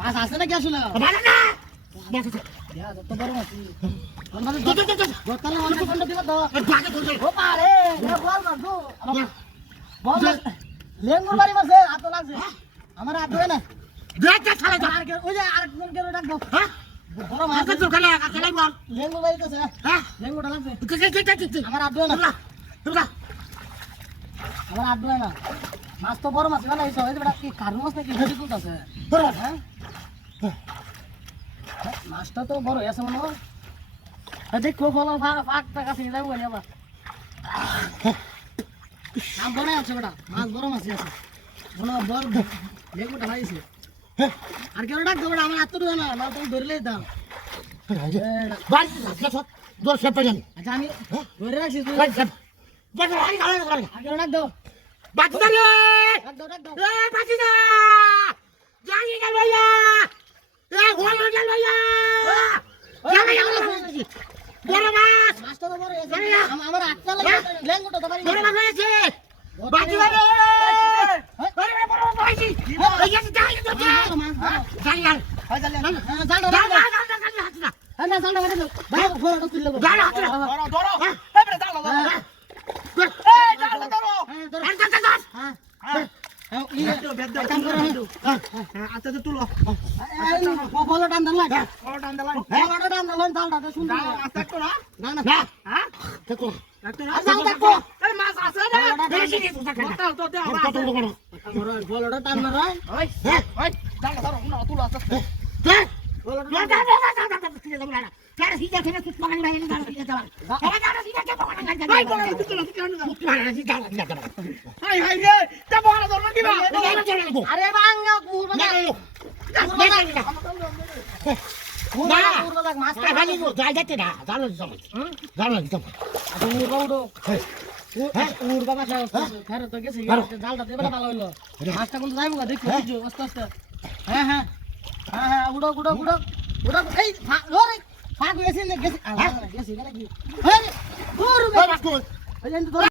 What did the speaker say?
মাছ আছে নাকি আসলে লেঙ্গুর বাড়ি মাছে হাত লাগছে আমার হাত ধরে না বড় মাছ লেঙ্গুর বাড়ি আছে লেঙ্গুটা লাগছে আমার হাত ধরে না আমার হাত ধরে না মাছ তো বড় মাছ না কি কারু মাছ নাকি হেঁটে তুলতেছে মাছটা তো বড় আছে মনে হয় দেখো বলো ফাঁকটা কাছে নিয়ে যাবো আবার মাছ বড় আছে বেটা মাছ বড় মাছ আছে মনে হয় বড় লেগুটা ভাইছে আর কেউ ডাক দেবো আমার হাত ধরে না না তুমি ধরলেই দাও আচ্ছা আমি ধরে রাখছি ডাক দাও আমার আটটা লেঙ্গুটা তো বাড়ি তুলো টান হ্যাঁ হ্যাঁ হ্যাঁ হ্যাঁ উড়ো উড়ো উড়ো উড়ো এই ফাঁক গেছে